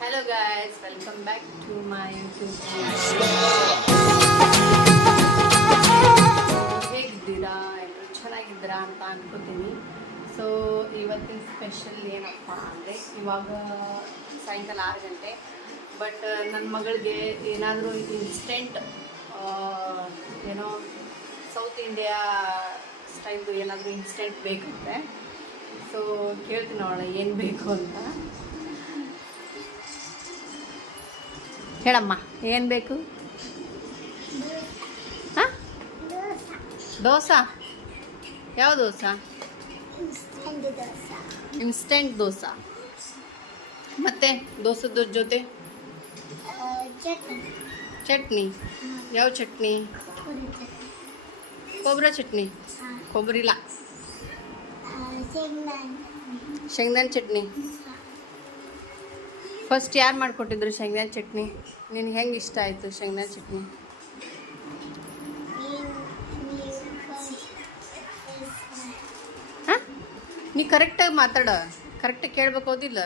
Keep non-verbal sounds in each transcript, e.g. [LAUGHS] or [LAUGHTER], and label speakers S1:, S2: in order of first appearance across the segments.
S1: Hello guys welcome back to my YouTube ಹೇಗಿದ್ದೀರಾ? ಎಲ್ಲರೂ ಚೆನ್ನಾಗಿದ್ದೀರಾ ಅಂತ ಅನ್ಕೋತೀನಿ. ಸೊ ಇವತ್ತಿನ ಸ್ಪೆಷಲ್ ಏನಪ್ಪ ಅಂದರೆ, ಇವಾಗ ಸಾಯಂಕಾಲ ಆರು ಗಂಟೆ. ಬಟ್ ನನ್ನ ಮಗಳಿಗೆ ಏನಾದರೂ ಇನ್ಸ್ಟೆಂಟ್ ಏನೋ ಸೌತ್ ಇಂಡಿಯಾ ಸ್ಟೈಲ್ದು ಏನಾದರೂ ಇನ್ಸ್ಟೆಂಟ್ ಬೇಕಂತೆ ಸೊ ಕೇಳ್ತೀನಿ ಅವಳ, ಏನು ಬೇಕು ಅಂತ. ಹೇಳಮ್ಮ ಏನು ಬೇಕು? ಹಾಂ? ದೋಸೆ. ಯಾವ ದೋಸೆ? ಇನ್ಸ್ಟೆಂಟ್ ದೋಸೆ. ಮತ್ತೆ ದೋಸದ ಜೊತೆ? ಚಟ್ನಿ. ಯಾವ ಚಟ್ನಿ? ಕೊಬ್ಬರಿ ಚಟ್ನಿ. ಕೊಬ್ಬರಿ ಇಲ್ಲ ಶೇಂಗಾನ ಚಟ್ನಿ. ಫಸ್ಟ್ ಯಾರು ಮಾಡಿಕೊಟ್ಟಿದ್ರು ಶೇಂಗಾನ ಚಟ್ನಿ? ನಿನಗೆ ಹೆಂಗೆ ಇಷ್ಟ ಆಯಿತು ಶೇಂಗಾನ ಚಟ್ನಿ? ಹಾಂ? ನೀ ಕರೆಕ್ಟಾಗಿ ಮಾತಾಡ. ಕರೆಕ್ಟಾಗಿ ಕೇಳ್ಬೇಕು ಓದಿಲ್ಲ.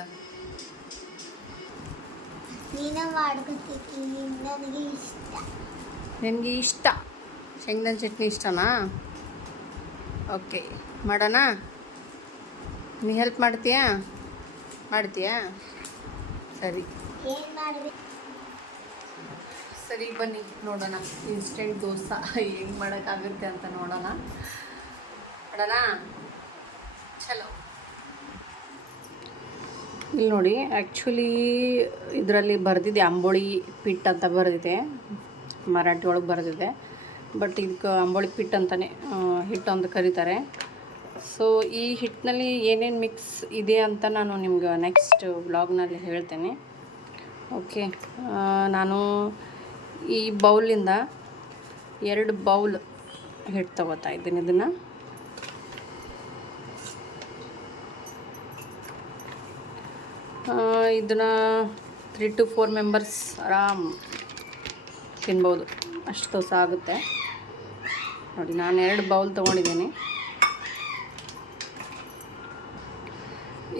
S2: ನನಗೆ ಇಷ್ಟ.
S1: ನಿನಗೆ ಇಷ್ಟ. ಶೇಂಗಾನ ಚಟ್ನಿ ಇಷ್ಟನಾ? ಓಕೆ ಮಾಡೋಣ? ನೀ ಹೆಲ್ಪ್ ಮಾಡ್ತೀಯಾ? ಮಾಡ್ತೀಯಾ? ಸರಿ.
S2: ಏನ್ ಮಾಡ್ಬೇಕು
S1: ಸರಿ ಬನ್ನಿ ನೋಡೋಣ. ಇನ್ಸ್ಟೆಂಟ್ ದೋಸೆ. ಹೆಂಗೆ ಮಾಡೋಕ್ಕಾಗುತ್ತೆ ಅಂತ ನೋಡೋಣ. ನೋಡೋಣ? ಚಲೋ. ಇಲ್ಲಿ ನೋಡಿ ಆ್ಯಕ್ಚುಲಿ ಇದರಲ್ಲಿ ಬರೆದಿದೆ ಅಂಬೋಳಿ ಪಿಟ್ ಅಂತ ಬರೆದಿದೆ. ಮರಾಠಿ ಒಳಗೆ ಬರೆದಿದೆ. ಬಟ್ ಇದಕ್ಕೆ ಅಂಬೋಳಿ ಪಿಟ್ ಅಂತಲೇ ಹಿಟ್ಟು ಅಂತ ಕರೀತಾರೆ. ಸೊ ಈ ಹಿಟ್ಟಿನಲ್ಲಿ ಏನೇನು ಮಿಕ್ಸ್ ಇದೆ ಅಂತ ನಾನು ನಿಮ್ಗೆ ನೆಕ್ಸ್ಟ್ ವ್ಲಾಗ್ನಲ್ಲಿ ಹೇಳ್ತೇನೆ. ಓಕೆ ನಾನು ಈ ಬೌಲಿಂದ ಎರಡು ಬೌಲ್ ಹಿಟ್ಟು ತಗೋತಾ ಇದ್ದೀನಿ ಇದನ್ನು. ಇದನ್ನು ತ್ರೀ ಟು ಫೋರ್ ಮೆಂಬರ್ಸ್ ಆರಾಮ್ ತಿನ್ಬೋದು. ಅಷ್ಟು ದೋಸೆ ಆಗುತ್ತೆ ನೋಡಿ, ನಾನು ಎರಡು ಬೌಲ್ ತೊಗೊಂಡಿದ್ದೀನಿ.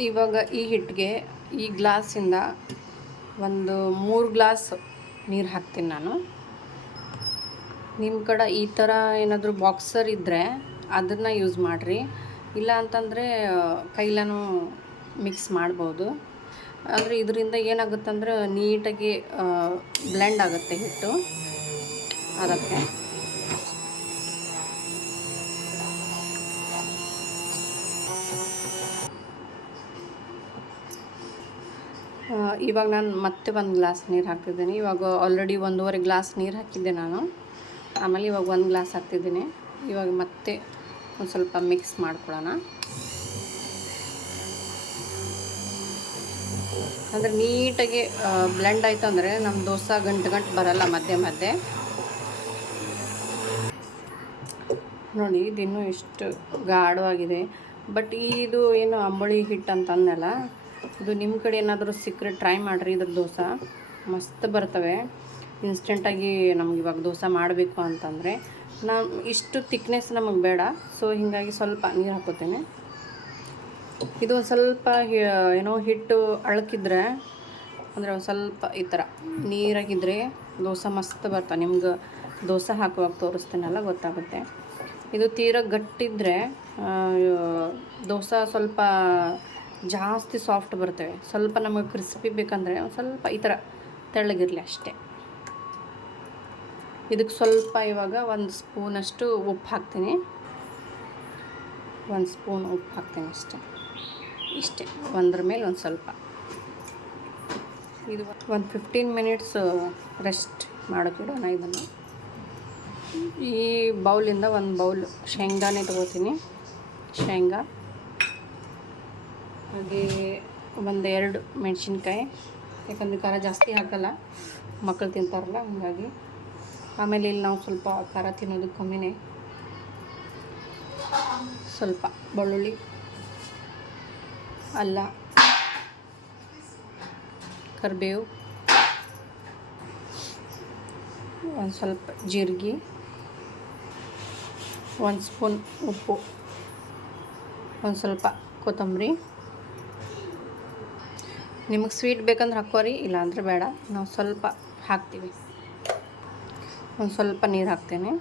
S1: ಇವಾಗ ಈ ಹಿಟ್ಟಿಗೆ ಈ ಗ್ಲಾಸಿಂದ ಒಂದು ಮೂರು ಗ್ಲಾಸ್ ನೀರು ಹಾಕ್ತೀನಿ ನಾನು. ನಿಮ್ಮ ಕಡೆ ಈ ಥರ ಏನಾದರೂ ಬಾಕ್ಸರ್ ಇದ್ದರೆ ಅದನ್ನು ಯೂಸ್ ಮಾಡಿರಿ. ಇಲ್ಲ ಅಂತಂದರೆ, ಕೈಲನೂ ಮಿಕ್ಸ್ ಮಾಡ್ಬೋದು. ಆದರೆ ಇದರಿಂದ ಏನಾಗುತ್ತಂದ್ರೆ ನೀಟಾಗಿ ಬ್ಲೆಂಡ್ ಆಗುತ್ತೆ ಹಿಟ್ಟು. ಅದಕ್ಕೆ. ಇವಾಗ ನಾನು ಮತ್ತೆ ಒಂದು ಗ್ಲಾಸ್ ನೀರು ಹಾಕ್ತಿದ್ದೀನಿ. ಇವಾಗ ಆಲ್ರೆಡಿ ಒಂದೂವರೆ ಗ್ಲಾಸ್ ನೀರು ಹಾಕಿದ್ದೆ ನಾನು. ಆಮೇಲೆ ಇವಾಗ ಒಂದು ಗ್ಲಾಸ್ ಹಾಕ್ತಿದ್ದೀನಿ. ಇವಾಗ ಮತ್ತೆ ಒಂದು ಸ್ವಲ್ಪ ಮಿಕ್ಸ್ ಮಾಡ್ಕೊಳ್ಳೋಣ. ಅಂದರೆ ನೀಟಾಗಿ ಬ್ಲೆಂಡ್ ಆಯಿತು ಅಂದರೆ ನಮ್ಮ ದೋಸೆ ಗಂಟು ಗಂಟು ಬರಲ್ಲ ಮಧ್ಯೆ ಮಧ್ಯೆ. ನೋಡಿ ಇದಿನ್ನೂ ಎಷ್ಟು ಗಾಢವಾಗಿದೆ. ಬಟ್ ಇದು ಏನು ಅಂಬಳಿ ಹಿಟ್ಟು ಅಂತ ಅಂದಲ್ಲ ಇದು ನಿಮ್ಮ ಕಡೆ ಏನಾದರೂ ಸಿಕ್ಕರೆ ಟ್ರೈ ಮಾಡಿರಿ ಇದ್ರ ದೋಸೆ. ಮಸ್ತ್ ಬರ್ತವೆ. ಇನ್ಸ್ಟೆಂಟಾಗಿ ನಮ್ಗೆ ಇವಾಗ ದೋಸೆ ಮಾಡಬೇಕು ಅಂತಂದರೆ ನಾನು ಇಷ್ಟು ತಿಕ್ನೆಸ್ ನಮಗೆ ಬೇಡ. ಸೊ ಹೀಗಾಗಿ ಸ್ವಲ್ಪ ನೀರು ಹಾಕೋತೇನೆ. ಇದು ಒಂದು ಸ್ವಲ್ಪ ಏನೋ ಹಿಟ್ಟು ಅಳಕಿದ್ರೆ ಅಂದರೆ ಒಂದು ಸ್ವಲ್ಪ ಈ ಥರ ನೀರಾಗಿದ್ದರೆ ದೋಸೆ ಮಸ್ತ್ ಬರ್ತವೆ. ನಿಮ್ಗೆ ದೋಸೆ ಹಾಕುವಾಗ ತೋರಿಸ್ತೀನಲ್ಲ ಗೊತ್ತಾಗುತ್ತೆ. ಇದು ತೀರ ಗಟ್ಟಿದ್ರೆ ದೋಸೆ ಸ್ವಲ್ಪ ಜಾಸ್ತಿ ಸಾಫ್ಟ್ ಬರ್ತವೆ ಸ್ವಲ್ಪ ನಮಗೆ ಕ್ರಿಸ್ಪಿ ಬೇಕಂದರೆ ಒಂದು ಸ್ವಲ್ಪ ಈ ಥರ ತೆಳ್ಳಗಿರಲಿ ಅಷ್ಟೇ. ಇದಕ್ಕೆ ಸ್ವಲ್ಪ ಇವಾಗ ಒಂದು ಸ್ಪೂನಷ್ಟು ಉಪ್ಪು ಹಾಕ್ತೀನಿ. ಒಂದು ಸ್ಪೂನ್ ಉಪ್ಪು ಹಾಕ್ತೀನಿ ಅಷ್ಟೇ. ಇಷ್ಟೇ. ಒಂದ್ರ ಮೇಲೆ ಒಂದು ಸ್ವಲ್ಪ. ಇದು ಒಂದು ಫಿಫ್ಟೀನ್ ಮಿನಿಟ್ಸ್ ರೆಸ್ಟ್ ಮಾಡೋಕ್ಕಿಡೋಣ ಇದನ್ನು. ಈ ಬೌಲಿಂದ ಒಂದು ಬೌಲ್ ಶೇಂಗಾನೇ ತೊಗೋತೀನಿ. ಶೇಂಗಾ. ಹಾಗೆ ಒಂದು ಎರಡು ಮೆಣಸಿನ್ಕಾಯಿ. ಯಾಕಂದರೆ ಖಾರ ಜಾಸ್ತಿ ಹಾಕಲ್ಲ ಮಕ್ಕಳು ತಿಂತಾರಲ್ಲ, ಹಾಗಾಗಿ. ಆಮೇಲೆ ಇಲ್ಲಿ ನಾವು ಸ್ವಲ್ಪ ಖಾರ ತಿನ್ನೋದು ಕಮ್ಮಿನೇ. ಸ್ವಲ್ಪ ಬೆಳ್ಳುಳ್ಳಿ, ಅಲ್ಲ, ಕರಿಬೇವು, ಒಂದು ಸ್ವಲ್ಪ ಜೀರಿಗೆ, ಒಂದು ಸ್ಪೂನ್ ಉಪ್ಪು, ಒಂದು ಸ್ವಲ್ಪ ಕೊತ್ತಂಬರಿ. ನಿಮಗೆ ಸ್ವೀಟ್ ಬೇಕಂದ್ರೆ ಹಾಕೋರಿ ಇಲ್ಲಾಂದ್ರೆ ಬೇಡ. ನಾವು ಸ್ವಲ್ಪ ಹಾಕ್ತೀವಿ. ಒಂದು ಸ್ವಲ್ಪ ನೀರು ಹಾಕ್ತೇನೆ.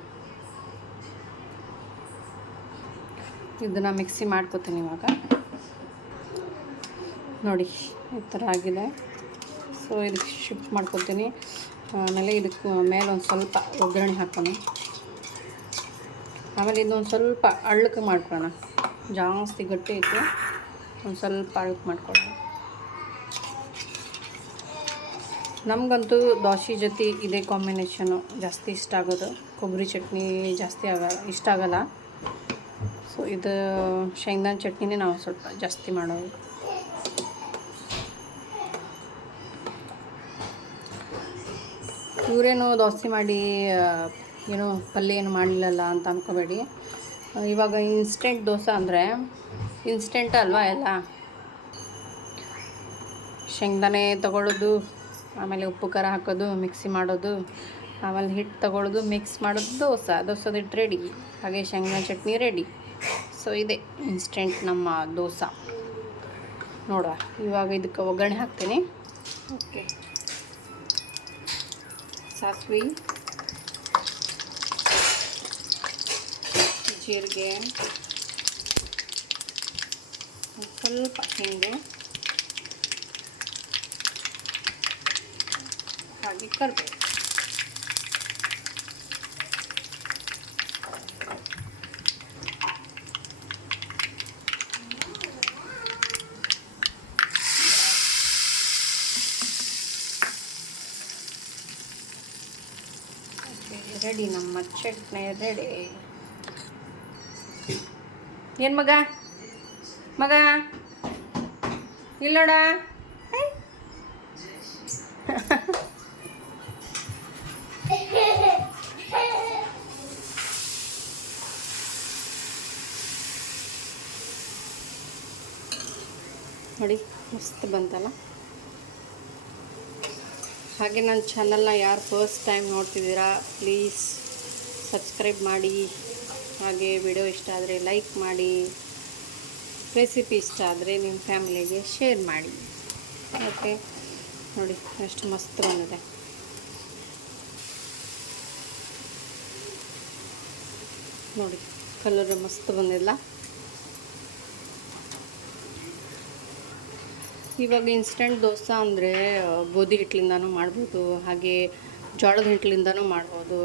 S1: ಇದನ್ನು ಮಿಕ್ಸಿ ಮಾಡ್ಕೋತೀನಿ ಇವಾಗ. ನೋಡಿ, ಈ ಥರ ಆಗಿದೆ. ಸೊ ಇದಕ್ಕೆ ಶಿಫ್ಟ್ ಮಾಡ್ಕೊತೀನಿ. ಆಮೇಲೆ ಇದಕ್ಕೆ ಮೇಲೆ ಒಂದು ಸ್ವಲ್ಪ ಒಗ್ಗರಣೆ ಹಾಕೋಣ. ಆಮೇಲೆ ಇದೊಂದು ಸ್ವಲ್ಪ ಅಳ್ಳಕ್ಕೆ ಮಾಡ್ಕೊಳ್ಳೋಣ. ಜಾಸ್ತಿ ಗಟ್ಟಿ ಇತ್ತು ಒಂದು ಸ್ವಲ್ಪ ಅಳ್ಳಕ್ಕೆ ಮಾಡ್ಕೊಳ್ಳೋಣ. ನಮಗಂತೂ ದೋಸೆ ಜೊತೆ ಇದೇ ಕಾಂಬಿನೇಷನು ಜಾಸ್ತಿ ಇಷ್ಟ ಆಗೋದು. ಕೊಬ್ಬರಿ ಚಟ್ನಿ ಜಾಸ್ತಿ ಆಗ, ಇಷ್ಟ ಆಗೋಲ್ಲ. ಸೊ ಇದು ಶೇಂಗಾನ ಚಟ್ನಿನೇ ನಾವು ಸ್ವಲ್ಪ ಜಾಸ್ತಿ ಮಾಡೋದು. ಇವರೇನು ದೋಸೆ ಮಾಡಿ ಏನು ಪಲ್ಯ ಏನು ಮಾಡಲಿಲ್ಲ ಅಂತ ಅಂದ್ಕೋಬೇಡಿ ಇವಾಗ ಇನ್ಸ್ಟೆಂಟ್ ದೋಸೆ ಅಂದರೆ ಇನ್ಸ್ಟೆಂಟ್ ಅಲ್ವಾ ಎಲ್ಲ? ಶೇಂಗಾನೆ ತಗೊಳ್ಳೋದು ಆಮೇಲೆ ಉಪ್ಪು ಖಾರ ಹಾಕೋದು ಮಿಕ್ಸಿ ಮಾಡೋದು ಆಮೇಲೆ ಹಿಟ್ಟು ತಗೊಳ್ಳೋದು ಮಿಕ್ಸ್ ಮಾಡೋದು ದೋಸೆ. ದೋಸೆದು ಹಿಟ್ಟು ರೆಡಿ ಹಾಗೆ ಶೇಂಗಾ ಚಟ್ನಿ ರೆಡಿ ಸೊ ಇದೆ ಇನ್ಸ್ಟೆಂಟ್ ನಮ್ಮ ದೋಸೆ. ನೋಡುವ. ಇವಾಗ ಇದಕ್ಕೆ ಒಗ್ಗರಣೆ ಹಾಕ್ತೀನಿ. ಓಕೆ ಸಾಸಿವೆ ಜೀರಿಗೆ ಸ್ವಲ್ಪ ಹಿಂಗೆ ಹಾಗೆ ರೆಡಿ ನಮ್ಮ ಚಟ್ನಿ ರೆಡಿ. ಏನು ಮಗ? ಮಗ? ಇಲ್ಲೋಡ ನೋಡಿ, ಮಸ್ತ್ ಬಂತಲ್ಲ? ಹಾಗೆ ನನ್ನ ಚಾನಲ್ನ ಯಾರು ಫಸ್ಟ್ ಟೈಮ್ ನೋಡ್ತಿದ್ದೀರಾ ಪ್ಲೀಸ್ ಸಬ್ಸ್ಕ್ರೈಬ್ ಮಾಡಿ. ಹಾಗೆ ವಿಡಿಯೋ ಇಷ್ಟ ಆದರೆ ಲೈಕ್ ಮಾಡಿ. ರೆಸಿಪಿ ಇಷ್ಟ ಆದರೆ ನಿಮ್ಮ ಫ್ಯಾಮಿಲಿಗೆ ಶೇರ್ ಮಾಡಿ. ಓಕೆ ನೋಡಿ ಎಷ್ಟು ಮಸ್ತ್ ಬಂದಿದೆ. ನೋಡಿ ಕಲರ್ ಮಸ್ತ್ ಬಂದಿಲ್ಲ ಇವಾಗ ಇನ್ಸ್ಟೆಂಟ್ ದೋಸೆ ಅಂದರೆ ಗೋಧಿ ಹಿಟ್ಟಲಿಂದನೂ ಮಾಡ್ಬೋದು, ಹಾಗೆ ಜೋಳದ ಹಿಟ್ಟಲಿಂದನೂ ಮಾಡ್ಬೋದು.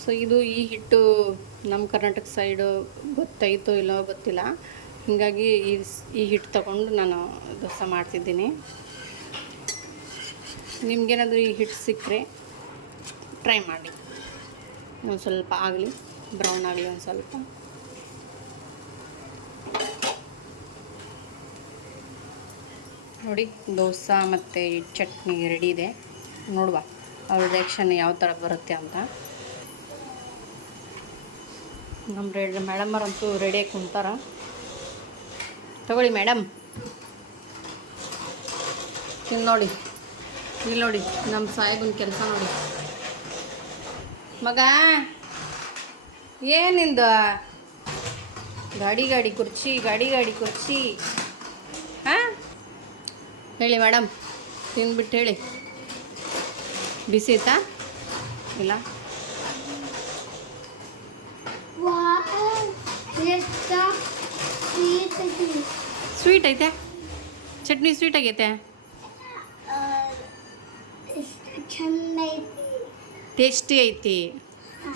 S1: ಸೊ ಇದು ಈ ಹಿಟ್ಟು ನಮ್ಮ ಕರ್ನಾಟಕ ಸೈಡು ಗೊತ್ತೈತೋ ಇಲ್ಲವೋ ಗೊತ್ತಿಲ್ಲ. ಹೀಗಾಗಿ ಈ ಈ ಹಿಟ್ಟು ತಗೊಂಡು ನಾನು ದೋಸೆ ಮಾಡ್ತಿದ್ದೀನಿ. ನಿಮಗೇನಾದರೂ ಈ ಹಿಟ್ಟು ಸಿಕ್ಕರೆ ಟ್ರೈ ಮಾಡಿ. ಒಂದು ಸ್ವಲ್ಪ ಆಗಲಿ ಬ್ರೌನ್ ಆಗಲಿ ಒಂದು ಸ್ವಲ್ಪ. ನೋಡಿ, ದೋಸೆ ಮತ್ತು ಚಟ್ನಿ ರೆಡಿ ಇದೆ. ನೋಡುವ, ಅವ್ರ ರಿಯಾಕ್ಷನ್ ಯಾವ ಥರ ಬರುತ್ತೆ ಅಂತ. ನಮ್ಮ ರೆಡ್ ಮೇಡಮರಂತೂ ರೆಡಿಯಾಗಿ ಕುಂತಾರ ತಗೊಳ್ಳಿ ಮೇಡಮ್ ಇಲ್ಲಿ ನೋಡಿ ಇಲ್ಲಿ ನೋಡಿ ನಮ್ಮ ಸಾಹೇಬನ ಕೆಲಸ ನೋಡಿ. ಮಗ ಏನಿಂದ ಗಾಡಿ ಗಾಡಿ ಕುರ್ಚಿ, ಗಾಡಿ ಗಾಡಿ ಕುರ್ಚಿ. ಹೇಳಿ ಮೇಡಮ್, ತಿಂದ್ಬಿಟ್ಟು ಹೇಳಿ. ಬಿಸಿ ಇತ್ತಾ? ಇಲ್ಲ? ಸ್ವೀಟ್ ಐತೆ? ಚಟ್ನಿ ಸ್ವೀಟ್ ಆಗೈತೆ? ಟೇಸ್ಟಿ ಐತಿ. [LAUGHS]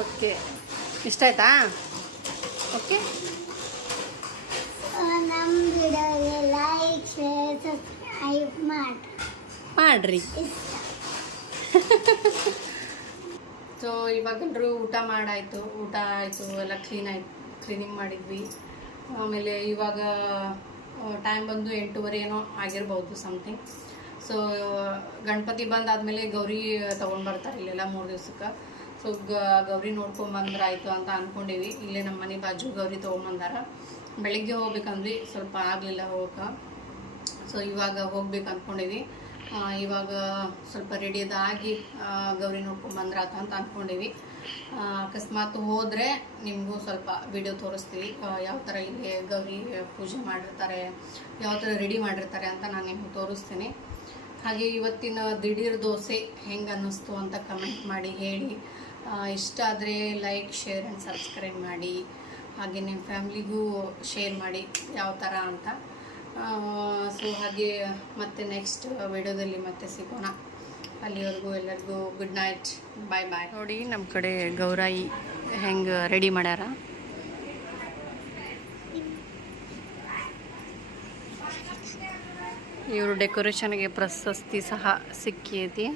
S1: ಓಕೆ ಇಷ್ಟ ಆಯ್ತಾ? ಓಕೆ
S2: ವಿಡಿಯೋಗೆ ಲೈಕ್ ಶೇರ್ ಸಬ್ಸ್ಕ್ರೈಬ್ ಮಾಡಿ
S1: ಮಾಡ್ರಿ. ಸೊ [LAUGHS] ಇವಾಗ ಎಲ್ಲರೂ ಊಟ ಮಾಡಾಯಿತು. ಊಟ ಆಯಿತು ಎಲ್ಲ ಕ್ಲೀನ್ ಆಯ್ತು ಕ್ಲೀನಿಂಗ್ ಮಾಡಿದ್ವಿ. ಆಮೇಲೆ ಇವಾಗ ಟೈಮ್ ಬಂದು ಎಂಟೂವರೆ ಏನೋ ಆಗಿರ್ಬೋದು ಸಮಥಿಂಗ್ ಸೊ ಗಣಪತಿ ಬಂದಾದಮೇಲೆ ಗೌರಿ ತೊಗೊಂಡು ಬರ್ತಾರೆ ಇಲ್ಲೆಲ್ಲ ಮೂರು ದಿವ್ಸಕ್ಕೆ. ಸೊ ಗೌರಿ ನೋಡ್ಕೊಂಬಂದ್ರಾಯ್ತು ಅಂತ ಅಂದ್ಕೊಂಡೀವಿ ಇಲ್ಲೇ ನಮ್ಮ ಮನೆ ಬಾಜು ಗೌರಿ ತೊಗೊಂಬಂದಾರ ಬೆಳಿಗ್ಗೆ ಹೋಗ್ಬೇಕಂದ್ವಿ ಸ್ವಲ್ಪ ಆಗಲಿಲ್ಲ ಹೋಗಕ್ಕೆ. ಸೊ ಇವಾಗ ಹೋಗ್ಬೇಕು ಅಂದ್ಕೊಂಡೀವಿ ಆ, ಇವಾಗ ಸ್ವಲ್ಪ ರೆಡಿ ಅದಾಗಿ ಗೌರಿ ನೋಡ್ಕೊಂಡು ಬಂದ್ರಾತ ಅಂತ ಅಂದ್ಕೊಂಡಿವಿ ಅಕಸ್ಮಾತ್ ಹೋದರೆ ನಿಮಗೂ ಸ್ವಲ್ಪ ವಿಡಿಯೋ ತೋರಿಸ್ತೀವಿ. ಯಾವ ಥರ ಇಲ್ಲಿ ಗೌರಿ ಪೂಜೆ ಮಾಡಿರ್ತಾರೆ ಯಾವ ಥರ ರೆಡಿ ಮಾಡಿರ್ತಾರೆ ಅಂತ ನಾನು ನಿಮ್ಗೆ ತೋರಿಸ್ತೀನಿ. ಹಾಗೆ ಇವತ್ತಿನ ದಿಢೀರ್ ದೋಸೆ ಹೆಂಗೆ ಅನ್ನಿಸ್ತು ಅಂತ ಕಮೆಂಟ್ ಮಾಡಿ ಹೇಳಿ. ಇಷ್ಟ ಆದರೆ ಲೈಕ್ ಶೇರ್ ಆ್ಯಂಡ್ ಸಬ್ಸ್ಕ್ರೈಬ್ ಮಾಡಿ. ಹಾಗೆ ನಿಮ್ಮ ಫ್ಯಾಮ್ಲಿಗೂ ಶೇರ್ ಮಾಡಿ ಯಾವ ಥರ ಅಂತ. ಸೊ ಹಾಗೆ ಮತ್ತೆ ನೆಕ್ಸ್ಟ್ ವಿಡಿಯೋದಲ್ಲಿ ಮತ್ತೆ ಸಿಗೋಣ. ಅಲ್ಲಿವರೆಗೂ ಎಲ್ಲರಿಗೂ ಗುಡ್ ನೈಟ್ ಬಾಯ್ ಬಾಯ್ ನೋಡಿ ನಮ್ಮ ಕಡೆ ಗೌರಾಯಿ ಹೆಂಗೆ ರೆಡಿ ಮಾಡ್ಯಾರ? ಇವರು ಡೆಕೋರೇಷನ್ಗೆ ಪ್ರಶಸ್ತಿ ಸಹ ಸಿಕ್ಕೈತಿ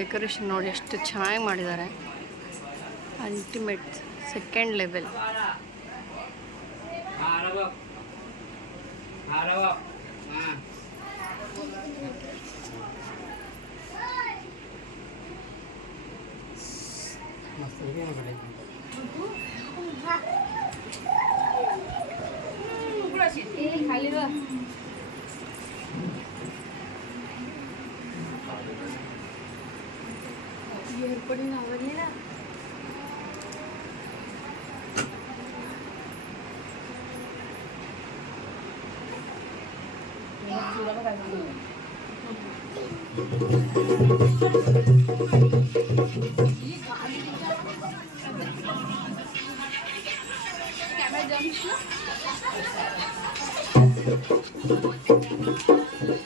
S1: ಡೆಕೋರೇಷನ್ ನೋಡಿ ಎಷ್ಟು ಚೆನ್ನಾಗಿ ಮಾಡಿದ್ದಾರೆ. Ultimate second level
S3: 예쁘리
S1: 나오니라.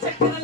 S1: 잠깐